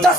10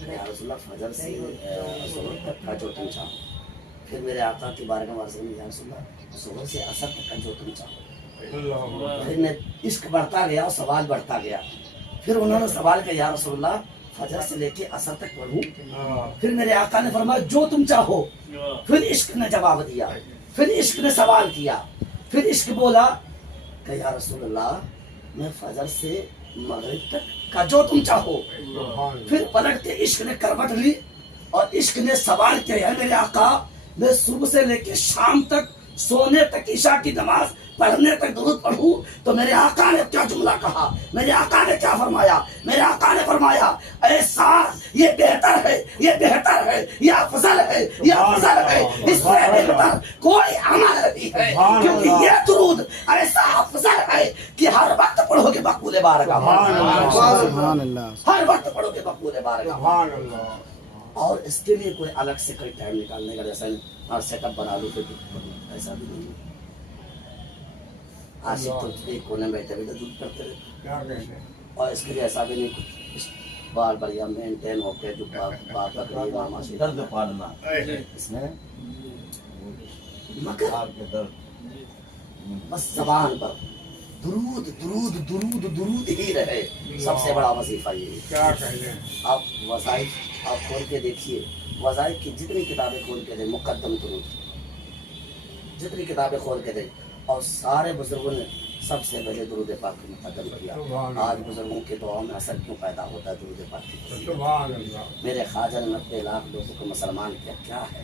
یا رسول اللہ فجر سے ظہر تک کا جو تم چاہو. پھر میرے آقا کی بارگاہ میں عرض کی یا رسول اللہ ظہر سے عصر تک کا جو تم چاہو. پھر میں عشق بڑھتا گیا اور سوال بڑھتا گیا. پھر انہوں نے سوال کیا یا رسول اللہ فجر سے لے کے عصر تک پڑھوں. پھر میرے آقا نے فرمایا جو تم چاہو. پھر عشق نے جواب دیا. پھر عشق نے سوال کیا. پھر عشق بولا کہ یا رسول اللہ میں فجر سے مغرب تک کا جو تم چاہو. پھر پلٹتے عشق نے کروٹ لی اور عشق نے سوال کیا ہے میرے آقا میں صبح سے لے کے شام تک سونے تک عشاء کی نماز پڑھنے تک درود پڑھوں تو میرے آقا نے کیا جملہ کہا. میرے آقا نے کیا فرمایا. میرے آقا نے فرمایا اے سار یہ بہتر ہے یہ بہتر ہے یہ افضل ہے یہ افضل ہے اس سے بہتر کوئی عمل نہیں ہے کیونکہ یہ درود ایسا افضل ہے کہ ہر وقت پڑھو گے مقبول بارگاہ. ہر وقت پڑھو گے مقبول بارگاہ. اور اس کے لیے کوئی الگ سے کوئی ٹائم نکالنے کا جیسا اور سیٹ اپ بنا لو پھر ایسا بھی نہیں. عاشق تو ایک کونے میں بیٹھے بیٹھے دودھ کرتے رہتے اور اس کے لیے ایسا بھی نہیں کچھ بار بڑھیا مینٹین ہو کے جو بات بکری ماما سے درد پالنا اس میں مگر بس زبان پر درود درود درود درود ہی رہے. سب سے بڑا وظیفہ یہ ہے. آپ وظائف آپ کھول کے دیکھیے وظائف کی جتنی کتابیں کھول کے دیں مقدم درود جتنی کتابیں کھول کے دیں اور سارے بزرگوں نے سب سے پہلے درود پاک کو مقدم کیا. آج بزرگوں کے دعاؤں میں اثر کیوں پیدا ہوتا ہے درود پاک کی. میرے خواجہ نے 90 لاکھ لوگوں کو مسلمان کیا. کیا ہے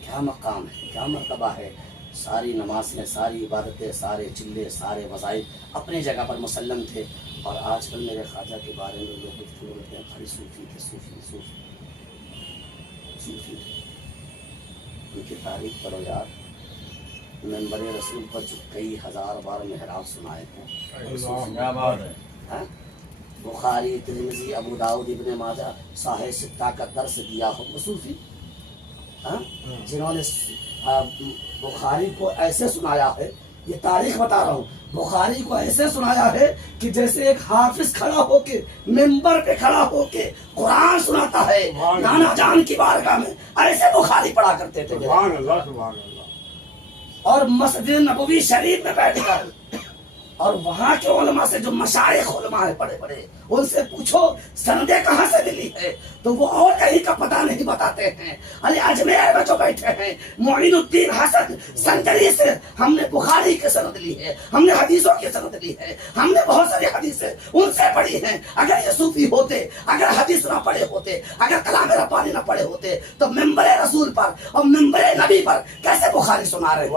کیا مقام ہے کیا مرتبہ ہے. ساری نمازیں ساری عبادتیں سارے چلے سارے وظائف اپنی جگہ پر مسلم تھے. اور آج کل میرے خواجہ کے بارے میں لوگ کچھ بولتے ہیں خالی صوفی تھے صوفی صوفی صوفی تھے. ان کی تاریخ کرو یار. منبر رسول پر جو کئی ہزار بار محراب سنائے ہیں. بخاری ترمذی ابو داؤد ابن ماجہ صحیح ستہ کا درس دیا ہو وہ صوفی. جنہوں نے بخاری کو ایسے سنایا ہے یہ تاریخ بتا رہا ہوں بخاری کو ایسے سنایا ہے کہ جیسے ایک حافظ کھڑا ہو کے ممبر پہ کھڑا ہو کے قرآن سناتا ہے. نانا جان کی بارگاہ میں ایسے بخاری پڑھا کرتے تھے. اور مسجد نبوی شریف میں بیٹھ کر اور وہاں کے علماء سے جو مشائخ علماء ہیں بڑے بڑے ان سے پوچھو سندیں کہاں سے ملی ہے تو وہ اور کہیں کا پتہ نہیں بتاتے ہیں. علی اجمیر میں جو بیٹھے ہیں معین الدین حسن سنجری سے ہم نے بخاری کی سند لی ہے ہم نے حدیثوں کی سند لی ہے ہم نے بہت ساری حدیثیں ان سے پڑھی ہیں. اگر یہ صوفی ہوتے اگر حدیث نہ پڑھے ہوتے اگر کلام ربانی نہ پڑھے ہوتے تو ممبر رسول پر اور ممبر نبی پر کیسے بخاری سنا رہے تھے.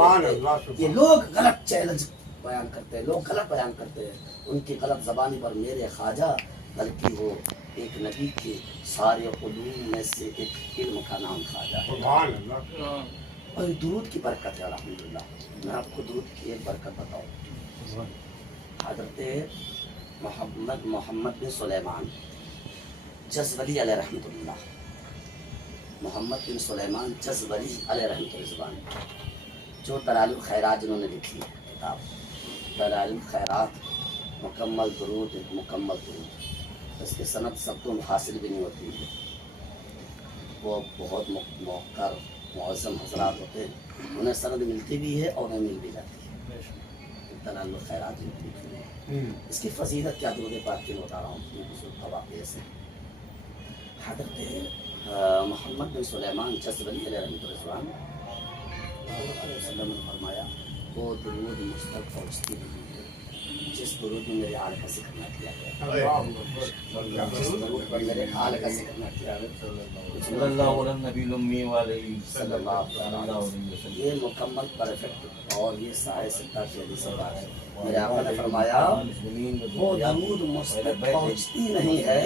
یہ لوگ غلط چیلنج بیان کرتے ہیں لوگ غلط بیان کرتے ہیں. ان کی غلط زبانی پر میرے خواجہ بلکہ وہ ایک نبی کے سارے علوم میں سے ایک علم کا نام خواجہ ہے. اور درود کی برکت ہے الحمدللہ. میں آپ کو درود کی ایک برکت بتاؤں. حضرت محمد بن سلیمان جزولی علیہ رحمۃ اللہ محمد بن سلیمان جزولی علیہ رحمۃ اللہ جو دلائل الخیرات جنہوں نے لکھی ہے کتاب دلائل الخیرات مکمل درود مکمل درود اس کے سند سبتوں حاصل بھی نہیں ہوتی ہے. وہ بہت موقر معظم حضرات ہوتے ہیں انہیں سند ملتی بھی ہے اور انہیں مل بھی جاتی ہے. دلائل الخیرات لکھی ہے. اس کی فضیلت کیا درود پاک کی بتا رہا ہوں واقعے سے. حضرت محمد بن سلیمان جزولی علیہ رحمۃ اللہ نے فرمایا وہ درود مجھ تک پہنچتی نہیں ہے جس درود میں میرے آل کا ذکر نہ کیا گیا. جس درود پر میرے آل کا ذکر نہ کیا گیا صلی اللہ علیہ وسلم. یہ مکمل پرفیکٹ اور یہ سائے ستہ کی حدیث بات ہے. میرے آقا نے فرمایا وہ درود مجھ تک پہنچتی نہیں ہے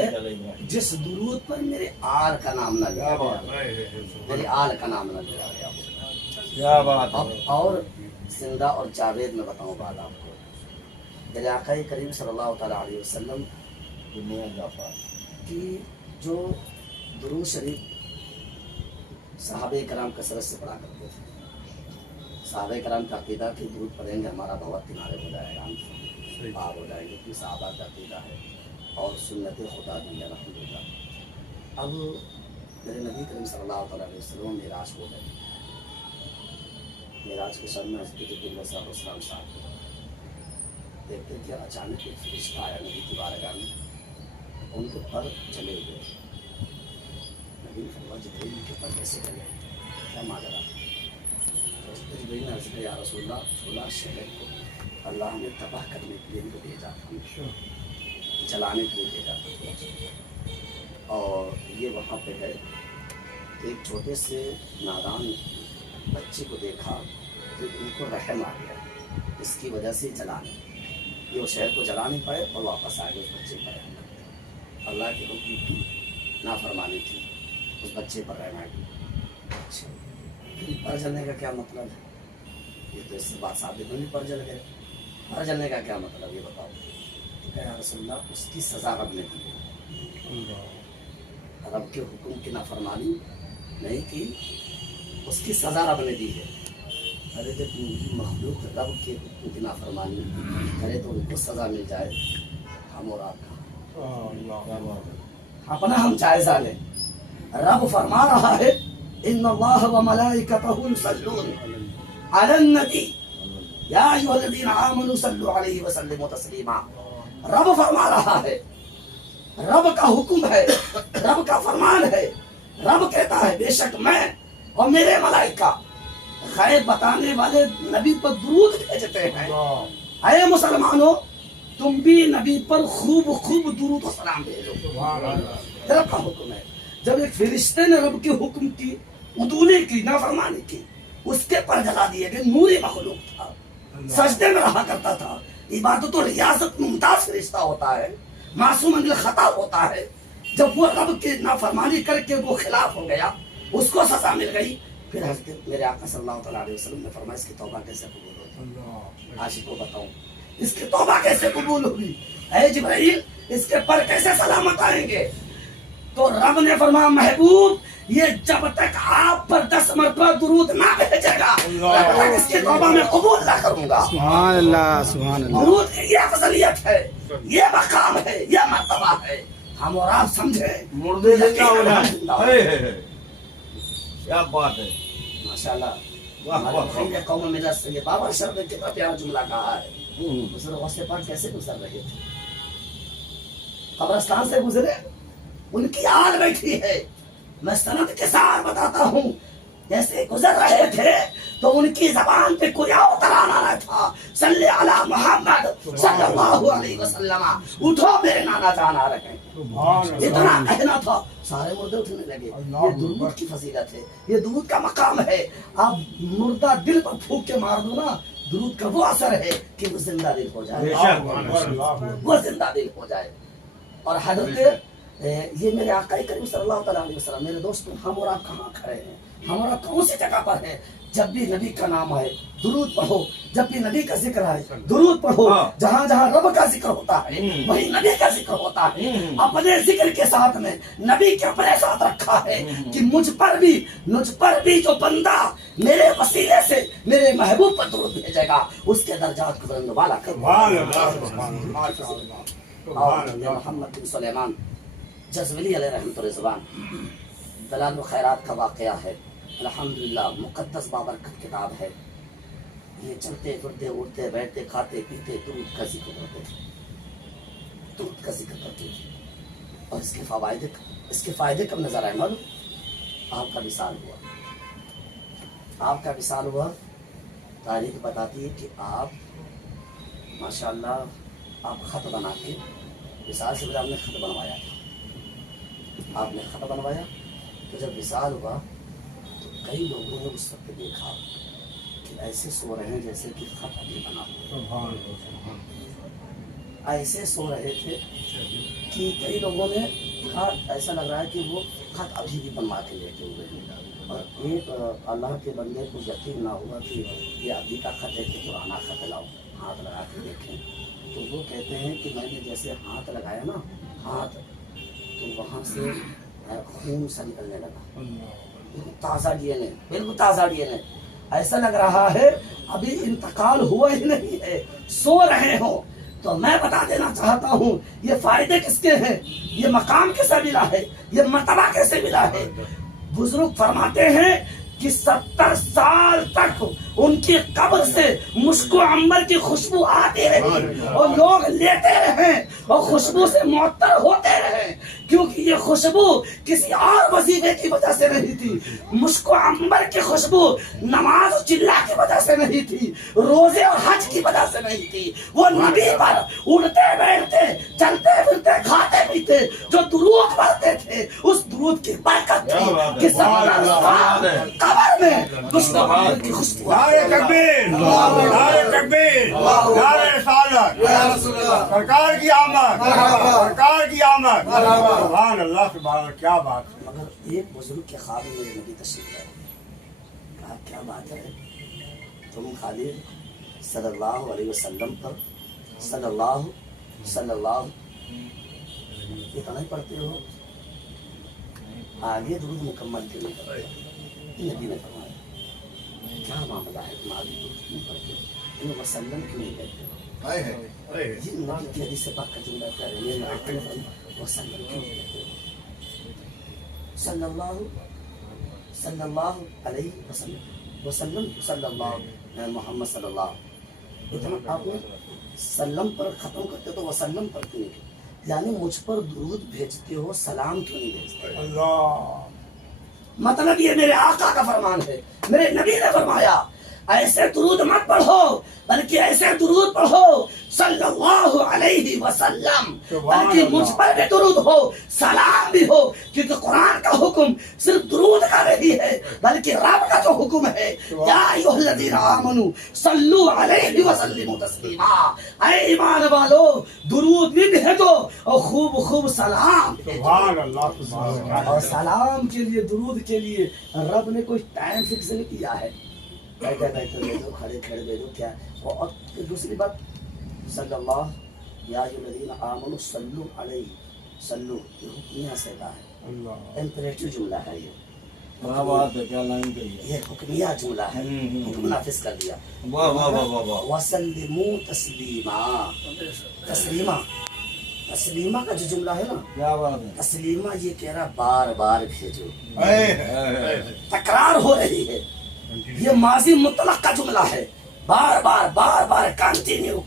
جس درود پر میرے آل کا نام نہ لیا گیا میرے آل کا نام نہ لیا گیا. اور زندہ اور جاوید میں بتاؤں بات آپ کو. میرے آقا کریم صلی اللہ تعالیٰ علیہ وسلم کی جو درود شریف صحابہ کرام کثرت سے پڑھا کرتے تھے. صحابہ کرام کا عقیدہ کہ درود پڑھیں گے ہمارا بہت کنارے ہو جائے گا پار ہو جائے گا. کہ صحابہ کا عقیدہ ہے اور سنت خدا بھی الحمدللہ. اب میرے نبی کریم صلی اللہ علیہ وسلم معراج ہو گئے. معراج کے شب میں حضرت جبرائیل علیہ السلام ساتھ تھے. دیکھتے کہ اچانک ایک فرشتہ آیا نبی کی بارگاہ میں, ان کے پر چلے ہوئے. نبی نے فرمایا جبرائیل کے پر کیسے چلے, کیا ماجرا؟ جبرائیل نے عرض کیا یا رسول اللہ فلاں شہر کو اللہ نے تباہ کرنے کے لیے ان کو بھیجا تھا, جلانے کے لیے بھیجا تھا. اور یہ وہاں پہ گئے تو ایک چھوٹے سے نادان بچے کو دیکھا تو ان کو رحم آ گیا, اس کی وجہ سے جلانے یہ وہ شہر کو جلا نہیں پائے اور واپس آ گئے. اس بچے پر رحم, اللہ کے حکم کی نافرمانی تھی, اس بچے پر رحم آ گئی. اچھا پر جلنے کا کیا مطلب ہے؟ یہ تو اس سے بات ثابت نہیں, پر جل گئے. پر جلنے کا کیا مطلب یہ بتاؤ؟ تو کہا یا رسول اللہ اس کی سزا رب نے دی, رب کے حکم کی نافرمانی نہیں کی, اس کی سزا رب نے دی ہے. ارے جب مخلوق رب کے حکم کی نافرمانی کرے تو ان کو سزا مل جائے, ہم اور آپ کا اپنا ہم جائزہ لیں. رب فرما رہا ہے ان اللہ و ملائکتہ یصلون علی النبی یا ایھا الذین آمنوا صلوا علیہ وسلموا تسلیما. رب فرما رہا ہے, رب کا حکم ہے, رب کا فرمان ہے. رب کہتا ہے بے شک میں اور میرے ملائکہ غیب بتانے والے نبی پر درود بھیجتے ہیں. اے مسلمانوں تم بھی نبی پر خوب خوب درود و سلام بھیجو. رب کا حکم ہے. جب ایک فرشتے نے رب کے حکم کی عدولی کی, نافرمانی کی, اس کے پر جلا دیے گئے. نوری مخلوق تھا, سجدے میں رہا کرتا تھا, عبادت و ریاضت میں ممتاز فرشتہ ہوتا ہے, معصوم عن الخطا ہوتا ہے. جب وہ رب کی نافرمانی کر کے وہ خلاف ہو گیا, اس کو سزا مل گئی. پھر حضرت میرے آقا صلی اللہ تعالیٰ علیہ وسلم نے فرمایا اس کی توبہ کیسے قبول ہوگی؟ عاشق کو بتاؤں اس کی توبہ کیسے قبول ہوگی؟ اے جبرائیل اس کے پر کیسے سلامت آئیں گے؟ تو رب نے فرمایا محبوب یہ جب تک آپ پر 10 مرتبہ درود نہ بھیجے گا تب تک اس کی توبہ میں قبول نہ کروں گا. سبحان اللہ سبحان اللہ. درود کی یہ فضیلت ہے, یہ مقام ہے, یہ مرتبہ ہے. ہم اور آپ سمجھے مردے زندہ ہو جائیں. کیا بات ہے, ماشاءاللہ. ہمارے قوم میں یہ بابا شرف نے کتنا پیارا جملہ کہا ہے. بزرگوں سے پاک کیسے گزر رہے تھے, قبرستان سے گزرے, ان کی آل بیٹھی ہے. میں سند کے ساتھ بتاتا ہوں جیسے گزر رہے تھے تو ان کی زبان پہ کوئی اور ترانہ نہ تھا, صلی علی محمد صلی اللہ علیہ وسلم, اٹھو میرے نانا جان آ رہے ہیں. اتنا کہنا تھا, سارے مردے اٹھنے لگے. یہ درود کی فضیلت ہے, یہ درود کا مقام ہے. آپ مردہ دل پر پھونک کے مار دو نا, درود کا وہ اثر ہے کہ وہ زندہ دل ہو جائے, وہ زندہ دل ہو جائے. اور حضرت یہ میرے آقا کریم صلی اللہ تعالیٰ علیہ وسلم, میرے دوستوں ہم اور آپ کہاں کھڑے ہیں, ہم اور آپ کون سی جگہ پر ہیں؟ جب بھی نبی کا نام آئے درود پڑھو, جب بھی نبی کا ذکر آئے درود پڑھو. جہاں جہاں رب کا ذکر ہوتا ہے وہیں نبی کا ذکر ہوتا ہے. اپنے ذکر کے ساتھ میں نبی کے اپنے ساتھ رکھا ہے کہ مجھ پر بھی جو بندہ میرے وسیلے سے میرے محبوب پر درود بھیجے گا اس کے درجات کو بلند والا کروں. محمد بن سلیمان جزولی علیہ رحمۃ الرضوان دلال الخیرات کا واقعہ ہے. الحمدللہ مقدس بابرکت کتاب ہے. یہ چلتے پھرتے اٹھتے بیٹھتے کھاتے پیتے درود کا ذکر کرتے تھے, درود کا ذکر کرتے تھے. اور اس کے فائدے کب نظر آئے معلوم؟ آپ کا وصال ہوا. تاریخ بتاتی ہے کہ آپ ماشاءاللہ آپ خط بنا کے وصال سے آپ نے خط بنوایا تھا. آپ نے خط بنوایا تو جب وصال ہوا تو کئی لوگوں نے اس وقت دیکھا کہ ایسے سو رہے ہیں جیسے کہ خط ابھی بنا ہوا. ایسے سو رہے تھے کہ کئی لوگوں نے کہا ایسا لگ رہا ہے کہ وہ خط ابھی بھی بنوا کے لیتے ہوئے ہیں. اور ایک اللہ کے بندے کو یقین نہ ہوا کہ یہ ابھی کا خط ہے کہ پرانا خط لاؤ, ہاتھ لگا کے دیکھیں. تو وہ کہتے ہیں کہ میں نے جیسے ہاتھ لگایا نا ہاتھ, تو وہاں سے خون سا نکلنے لگا, تازہ DNA, بالکل تازہ DNA. ایسا لگ رہا ہے ابھی انتقال ہوا ہی نہیں ہے, سو رہے ہوں. تو میں بتا دینا چاہتا ہوں یہ فائدے کس کے ہیں, یہ مقام کسا ملا ہے, یہ مرتبہ کیسے ملا ہے؟ بزرگ فرماتے ہیں کہ 70 سال تک ان کی قبر سے مشک و عنبر کی خوشبو آتی رہی اور لوگ لیتے رہے اور خوشبو سے معطر ہوتے رہے، کیونکہ یہ خوشبو کسی اور وظیفے کی وجہ سے نہیں تھی، مشک و عنبر کی خوشبو نماز و چلا کی وجہ سے نہیں تھی، روزے اور حج کی وجہ سے نہیں تھی، وہ نبی پر اڑتے بیٹھتے چلتے پھرتے کھاتے پیتے جو درود پڑھتے تھے، اس درود کی برکت تھی کہ 70 سال قبر میں مصطفیٰ کی خوشبو نعرہ تکبیر، نعرہ تکبیر، نعرہ رسالت، سرکار کی آمد، سرکار کی آمد، سبحان اللہ سبحان اللہ، کیا بات ہے۔ مگر ایک بزرگ کے خواب میں میرے نبی تشریف لائے، کہا کیا بات ہے، تم خالی صلی اللہ علیہ وسلم پر صلی اللہ اتنا ہی پڑھتے ہو، آگے درود مکمل کیوں نہیں پڑھتے؟ نبی نے فرمایا کیا معاملہ ہے، تم آگے درود کیوں پڑھتے ہو، تم وسلم کیوں نہیں کہتے ہو؟ یہ نبی کی حدیث پاک کا جملہ کہہ رہے ہیں، وسلم کیوں نہیں کہتے ہو؟ صلی اللہ علیہ وسلم صلی اللہ محمد صلی اللہ، اتنا آپ نے سلم پر ختم کرتے تو وسلم پر کیوں نہیں؟ یعنی مجھ پر درود بھیجتے ہو، سلام کیوں نہیں بھیجتے؟ اللہ، مطلب یہ میرے آقا کا فرمان ہے، میرے نبی نے فرمایا ایسے درود مت پڑھو بلکہ ایسے درود پڑھو صلی اللہ علیہ وسلم، بلکہ مجھ پر بھی درود ہو، سلام بھی ہو، کیونکہ قرآن کا حکم صرف درود کا نہیں ہے بلکہ رب کا جو حکم ہے، یا ایھا الذین آمنوا صلوا علیہ وسلموا تسلیما، اے ایمان والو درود بھی بھیجو اور خوب خوب سلام بھیجو۔ سبحان اللہ سبحان اللہ۔ اور سلام کے لیے درود کے لیے رب نے کوئی ٹائم فکس نہیں کیا ہے، بیٹھے بیٹھے دے دو، کھڑے کھڑے دے دو، کیا؟ اور دوسری بات صلی اللہ یا الذین آمنوا صلوا علیہ، صلو یہ حکمیہ سے کہا ہے، اللہ، امپریٹو جملہ ہے، کیا بات ہے، کیا لائن کہی ہے، یہ حکمیہ جملہ ہے، حکم نافذ کر دیا۔ واہ واہ واہ واہ واہ، وسلموا تسلیما، تسلیمہ، تسلیمہ کا جو جملہ ہے نا، کیا بات ہے، تسلیمہ یہ کہہ رہا بار بار بھیجو، اے، تکرار ہو رہی ہے، یہ ماضی مطلق کا جملہ ہے، بار بار بار بار کنٹینیو،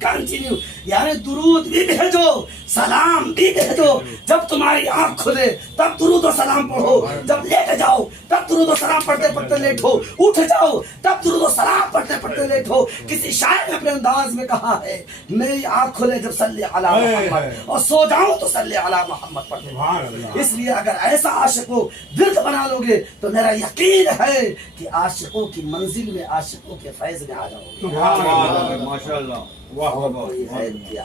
یعنی درود بھی بھیجو، سلام بھی بھیجو، جب تمہاری آنکھ کھلے تب درود و سلام پڑھو، جب لیٹ جاؤ تب درود و سلام پڑھتے پڑھتے لیٹو، اٹھ جاؤ تب درود و سلام پڑھتے پڑھتے لیٹو۔ کسی شاعر نے اپنے انداز میں کہا ہے میری آنکھ کھلے جب صلی علی محمد اور سو جاؤں تو صلی علی محمد پڑھتے۔ سبحان اللہ۔ اس لیے اگر ایسا عاشق کو ورد بنا لو گے تو میرا یقین ہے کہ عاشقوں کی منزل میں، عاشقوں کے فیض میں آ جاؤ گے۔ سبحان اللہ، ماشاء اللہ، واہ واہ واہ، کوئی غیر کیا